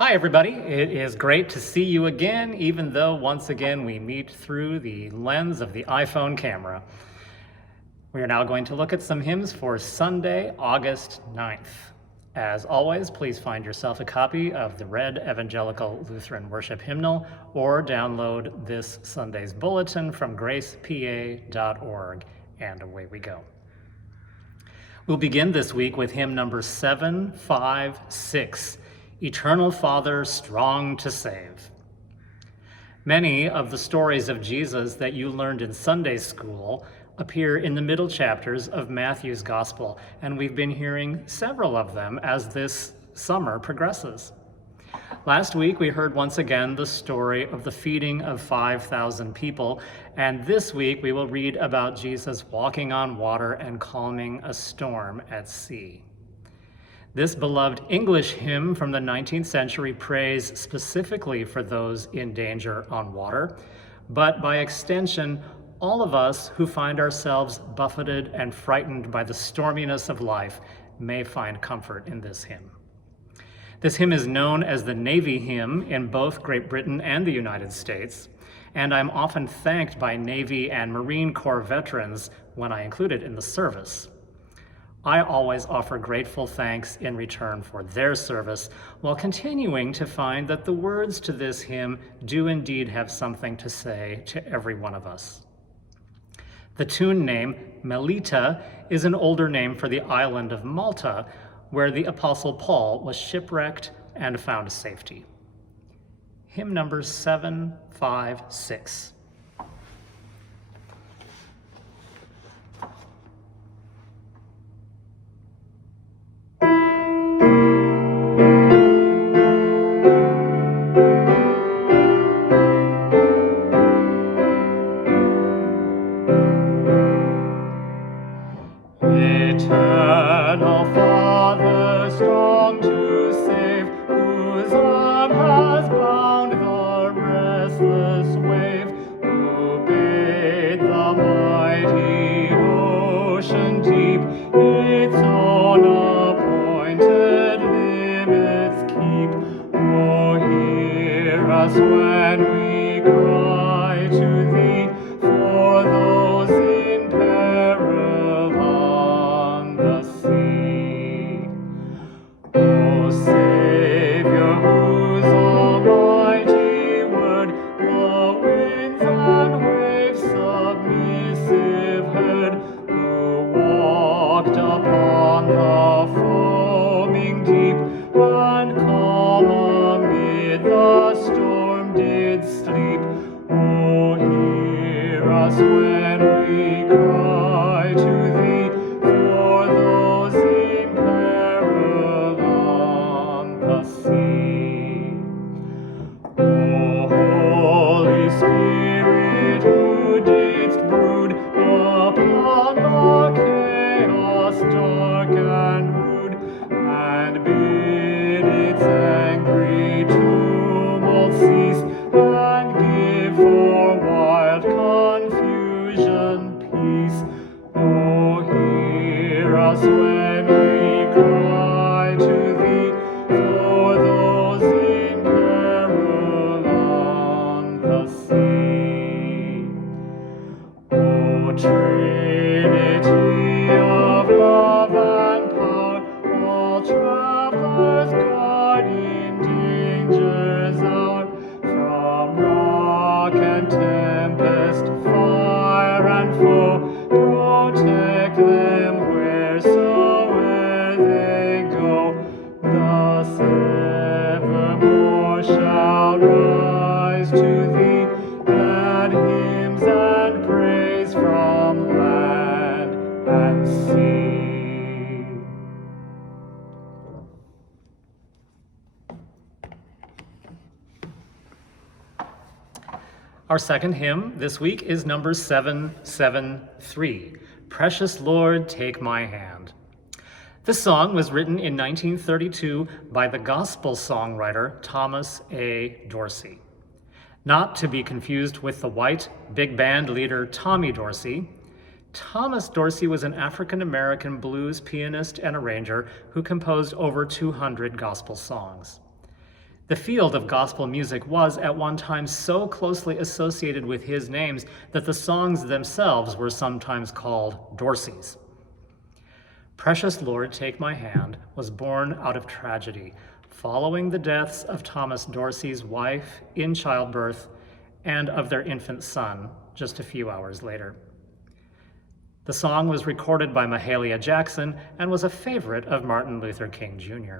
Hi, everybody. It is great to see you again, even though once again we meet through the lens of the iPhone camera. We are now going to look at some hymns for Sunday, August 9th. As always, please find yourself a copy of the Red Evangelical Lutheran Worship Hymnal or download this Sunday's bulletin from gracepa.org, and away we go. We'll begin this week with hymn number 756. Eternal Father, strong to save. Many of the stories of Jesus that you learned in Sunday school appear in the middle chapters of Matthew's Gospel, and we've been hearing several of them as this summer progresses. Last week, we heard once again the story of the feeding of 5,000 people, and this week we will read about Jesus walking on water and calming a storm at sea. This beloved English hymn from the 19th century prays specifically for those in danger on water, but by extension, all of us who find ourselves buffeted and frightened by the storminess of life may find comfort in this hymn. This hymn is known as the Navy hymn in both Great Britain and the United States, and I'm often thanked by Navy and Marine Corps veterans when I include it in the service. I always offer grateful thanks in return for their service, while continuing to find that the words to this hymn do indeed have something to say to every one of us. The tune name, Melita, is an older name for the island of Malta, where the Apostle Paul was shipwrecked and found safety. Hymn number 756. Eternal Father, strong to save, whose arm has bound the restless wave, who bade the mighty ocean deep its own appointed limits keep. Oh, hear us when we cry to thee for those in peril on the sea. O Savior, whose almighty word the winds and waves submissive heard, who walked upon the foaming deep, and calm amid the storm did sleep. O hear us when we cry to thee for those in peril on the sea. O Holy Spirit, who didst brood upon the chaos dark and rude, and bid its angry tumult cease, and give for wild confusion peace. Oh, hear us when we cry to thee for those in peril on the sea. O Trinity of love and power, all travelers guard in danger's hour, from rock and tempest, fire and foe, protect them wheresoe'er they go. Thus evermore shall rise to thee glad hymns and praise from land and sea. Our second hymn this week is number 773, Precious Lord, Take My Hand. This song was written in 1932 by the gospel songwriter Thomas A. Dorsey. Not to be confused with the white big band leader Tommy Dorsey, Thomas Dorsey was an African-American blues pianist and arranger who composed over 200 gospel songs. The field of gospel music was at one time so closely associated with his names that the songs themselves were sometimes called Dorseys. Precious Lord, Take My Hand was born out of tragedy, following the deaths of Thomas Dorsey's wife in childbirth and of their infant son just a few hours later. The song was recorded by Mahalia Jackson and was a favorite of Martin Luther King Jr.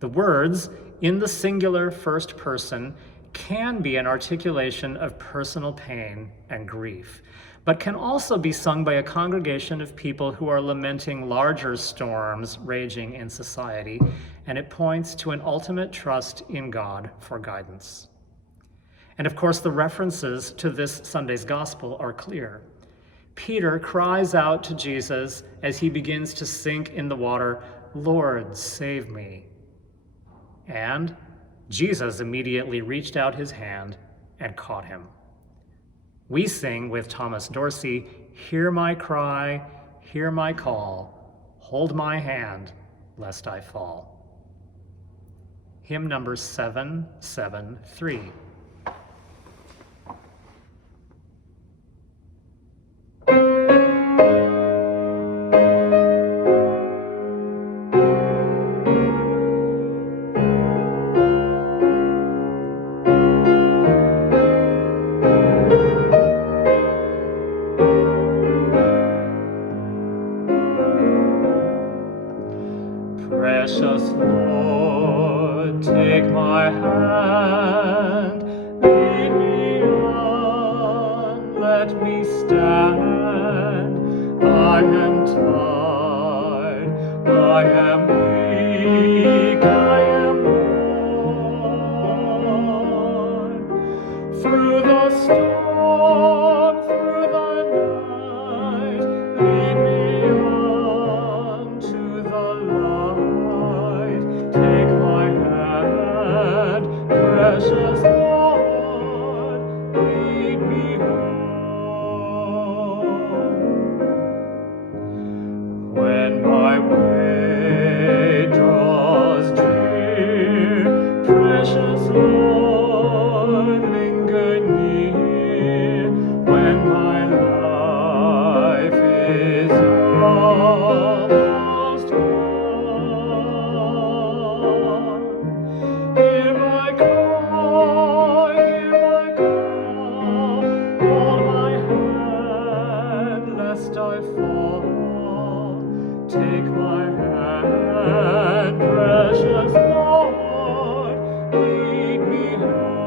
The words, in the singular first person, can be an articulation of personal pain and grief, but can also be sung by a congregation of people who are lamenting larger storms raging in society, and it points to an ultimate trust in God for guidance. And of course, the references to this Sunday's gospel are clear. Peter cries out to Jesus as he begins to sink in the water, "Lord, save me." And Jesus immediately reached out his hand and caught him. We sing with Thomas Dorsey, "Hear my cry, hear my call, hold my hand, lest I fall." Hymn number 773. Precious Lord, take my hand, lead me on, let me stand. I am tired, I am weak, I am worn. Through the storm, through the night, lead me on to the light. Take my hand, precious Lord, lead me home. When my way draws near, precious Lord, linger near. When my life is almost gone, hear my call, hold my hand, lest I fall. Take my hand, precious Lord, lead me home.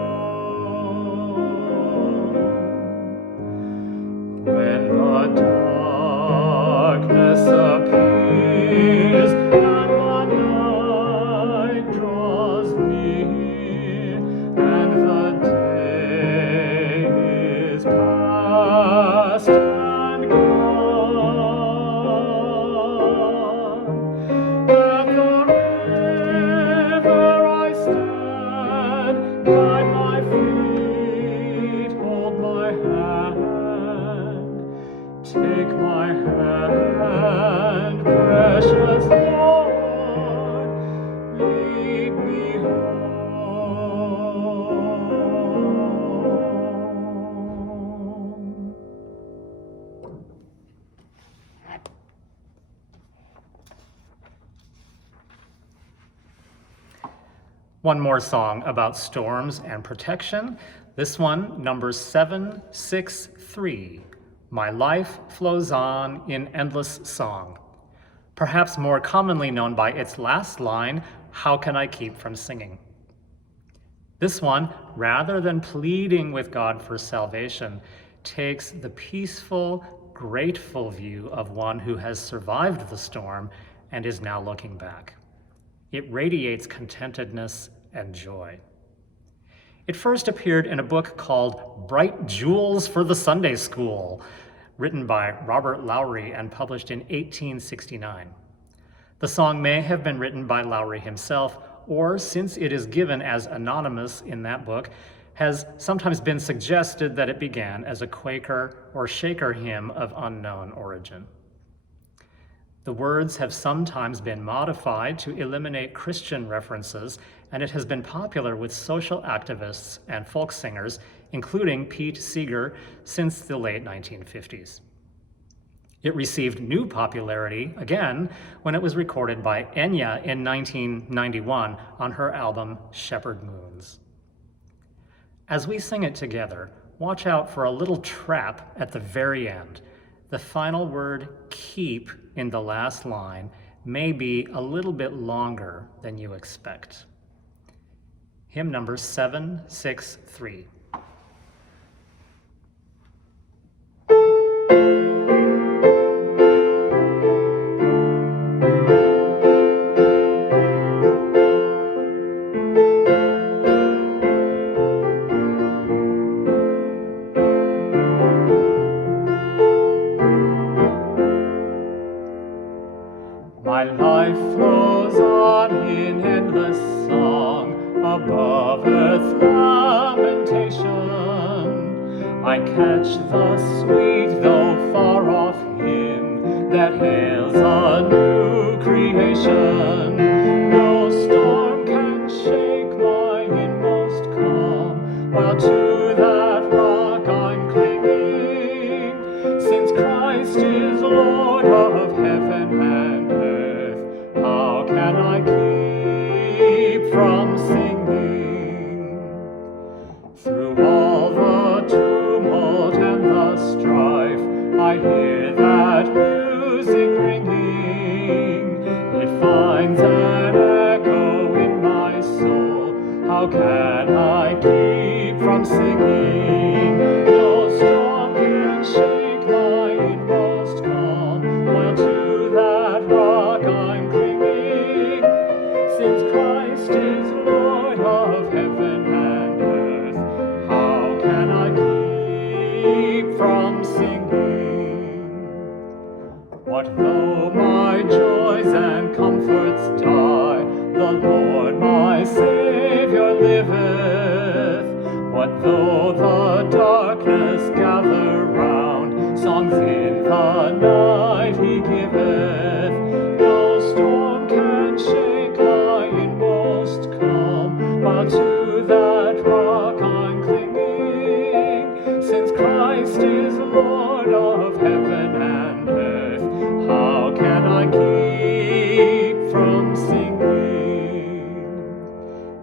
When the darkness appears and the night draws near, and the day is past and gone, at the river I stand, guide my feet, hold my hand. Take my hand, precious Lord, lead me home. One more song about storms and protection. This one, number 763. My Life Flows On in Endless Song. Perhaps more commonly known by its last line, how can I keep from singing? This one, rather than pleading with God for salvation, takes the peaceful, grateful view of one who has survived the storm and is now looking back. It radiates contentedness and joy. It first appeared in a book called Bright Jewels for the Sunday School, written by Robert Lowry and published in 1869. The song may have been written by Lowry himself, or since it is given as anonymous in that book, has sometimes been suggested that it began as a Quaker or Shaker hymn of unknown origin. The words have sometimes been modified to eliminate Christian references, and it has been popular with social activists and folk singers, including Pete Seeger, since the late 1950s. It received new popularity, again, when it was recorded by Enya in 1991 on her album Shepherd Moons. As we sing it together, watch out for a little trap at the very end. The final word, keep, in the last line may be a little bit longer than you expect. Hymn number 763. My life flows on in endless song above earth's lamentation. I catch the sweet though far off hymn that hails a new creation. No storm can shake my inmost calm, while to that rock I'm clinging, since Christ is Lord of heaven and earth. How can I keep from singing? Through all the tumult and the strife, I hear that music ringing. It finds an echo in my soul. How can I keep from singing? No storm can shake my inmost calm, while to that rock I'm clinging, since Christ is Lord of heaven and earth. How can I keep from singing? What though my joys and comforts die, the Lord my Savior liveth. What though the darkness gather round, songs in the night he giveth. No storm can shake my inmost calm, while to that rock I'm clinging, since Christ is Lord of heaven and earth. How can I keep from singing?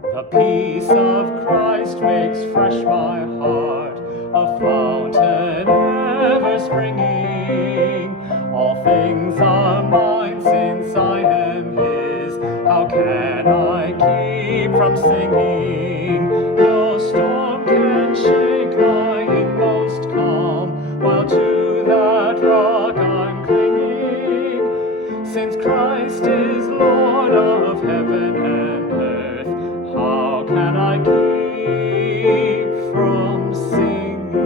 The peace of Christ makes fresh my heart, a fountain ever springing. All things are mine since I am his. How can I keep from singing? No storm can shake my inmost calm, while to that rock I'm clinging, since Christ is Lord of heaven and earth. How can I keep from singing?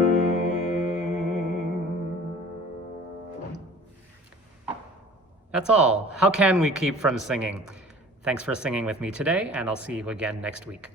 That's all. How can we keep from singing? Thanks for singing with me today, and I'll see you again next week.